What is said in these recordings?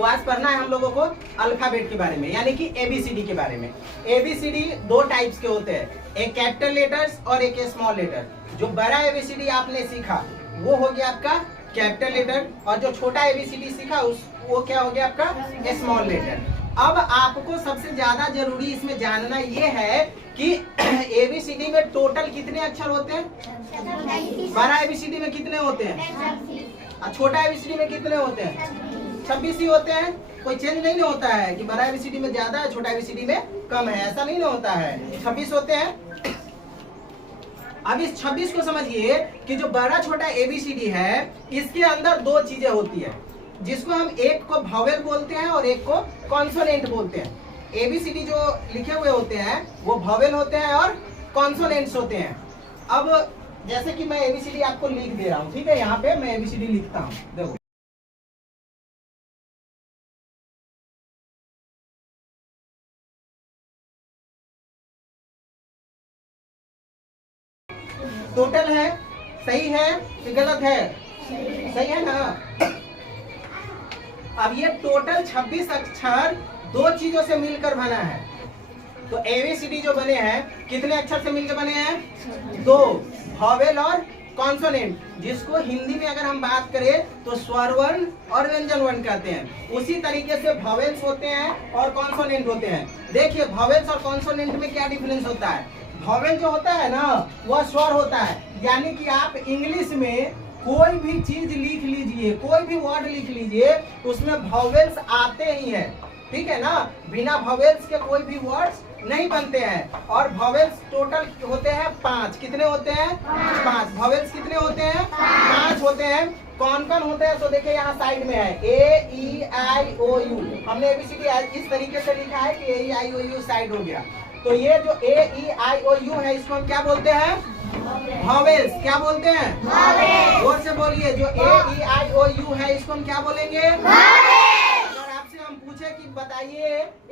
तो आज पढ़ना है हम लोगों को अल्फाबेट के बारे में, यानी कि एबीसीडी के बारे में। एबीसीडी दो टाइप्स के होते हैं, एक कैपिटल लेटर्स और एक स्मॉल लेटर। जो बड़ा एबीसीडी आपने सीखा वो हो गया आपका कैपिटल लेटर, और जो छोटा एबीसीडी सीखा वो क्या हो गया आपका स्मॉल लेटर। अब आपको सबसे ज्यादा जरूरी इसमें जानना ये है कि एबीसीडी में टोटल कितने अक्षर होते हैं। बड़ा एबीसीडी में कितने होते हैं और छोटा एबीसीडी में कितने होते हैं? 26 ही होते हैं। कोई चेंज नहीं होता है कि बड़ा एबीसीडी में ज्यादा है छोटा एबीसीडी में कम है, ऐसा नहीं होता है। 26 होते हैं। अब इस 26 को समझिए कि जो बड़ा छोटा एबीसीडी है इसके अंदर दो चीजें होती है, जिसको हम एक को वॉवेल बोलते हैं और एक को कॉन्सोनेंट बोलते हैं। एबीसीडी जो लिखे हुए होते हैं वो वॉवेल होते हैं और कॉन्सोनेंट्स होते हैं। अब जैसे कि मैं एबीसीडी आपको लिख दे रहा हूँ, ठीक है, यहाँ पे मैं एबीसीडी लिखता हूँ, देखो। टोटल है, सही है कि गलत है? सही है ना। अब ये टोटल 26 अक्षर दो चीजों से मिलकर बना है। तो एबीसीडी जो बने हैं कितने अक्षर से मिलकर बने हैं? दो, वॉवेल और कॉन्सोनेंट, जिसको हिंदी में अगर हम बात करें तो स्वर वर्ण और व्यंजन वर्ण कहते हैं। उसी तरीके से वॉवेल्स होते हैं और कॉन्सोनेंट होते हैं। देखिए वॉवेल्स और कॉन्सोनेंट में क्या डिफरेंस होता है। वॉवेल जो होता है ना वह स्वर होता है, यानी कि आप इंग्लिश में कोई भी चीज लिख लीजिए, कोई भी वर्ड लिख लीजिए, उसमें वॉवेल्स आते ही हैं, ठीक है ना। बिना वॉवेल्स के कोई भी वर्ड्स नहीं बनते हैं। और वॉवेल्स टोटल होते हैं 5। कितने होते हैं? 5। वॉवेल्स कितने होते हैं? 5 होते हैं। कौन कौन होते हैं? तो देखिए यहाँ साइड में है A-E-I-O-U। हमने एबीसीडी इस तरीके से लिखा है कि A-E-I-O-U साइड हो गया। तो ये जो A-E-I-O-U है इसको हम क्या बोलते हैं? वॉवेल्स। क्या बोलते हैं? जोर से बोलिए। जो A-E-I-O-U है इसको हम क्या बोलेंगे? अगर आपसे हम पूछे कि बताइए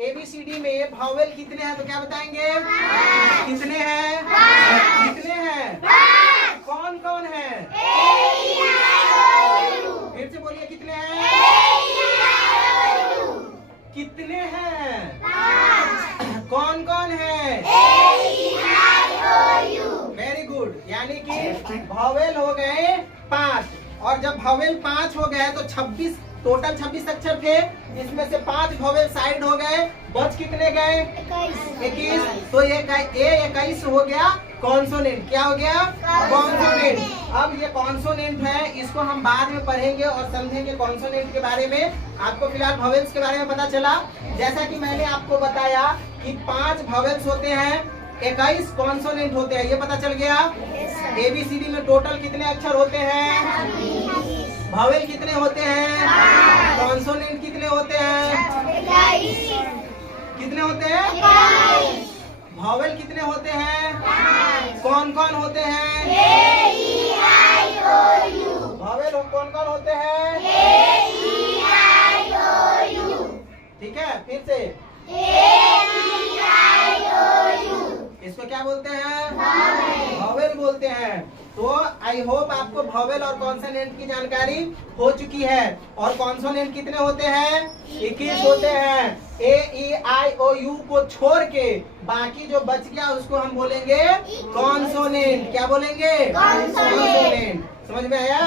एबीसीडी में वॉवेल कितने हैं तो क्या बताएंगे? कितने हैं? कितने हैं? कौन कौन है? फिर से बोलिए, कितने हैं? कितने हैं? कौन कौन है? Very good. यानी कि वॉवेल हो गए 5, और जब वॉवेल 5 हो गए तो 26 टोटल 26 अक्षर थे, इसमें से 5 वॉवेल साइड हो गए, बच कितने गए? 21। तो ये 21 हो गया कॉन्सोनेंट। क्या हो गया? कॉन्सोनेंट। अब ये कॉन्सोनेंट है, इसको हम बाद में पढ़ेंगे और समझेंगे कॉन्सोनेंट के बारे में। आपको फिलहाल वॉवेल्स के बारे में पता चला। जैसा कि मैंने आपको बताया कि 5 वॉवेल्स होते हैं, 21 कॉन्सोनेंट होते हैं, ये पता चल गया। एबीसीडी में टोटल कितने अक्षर होते हैं? वॉवेल कितने होते हैं? कॉन्सोनेंट कितने होते हैं? कितने होते हैं? वॉवेल कितने होते हैं? कौन कौन होते हैं? वॉवेल कौन कौन होते हैं? ठीक है, फिर से इसको क्या बोलते हैं? वॉवेल बोलते हैं। तो आई होप आपको वॉवेल और कॉन्सोनेंट की जानकारी हो चुकी है। और कॉन्सोनेंट कितने होते हैं? 21 होते हैं। A-E-I-O-U को छोड़ के बाकी जो बच गया उसको हम बोलेंगे कॉन्सोनेंट। क्या बोलेंगे? कॉन्सोनेंट। समझ में आया?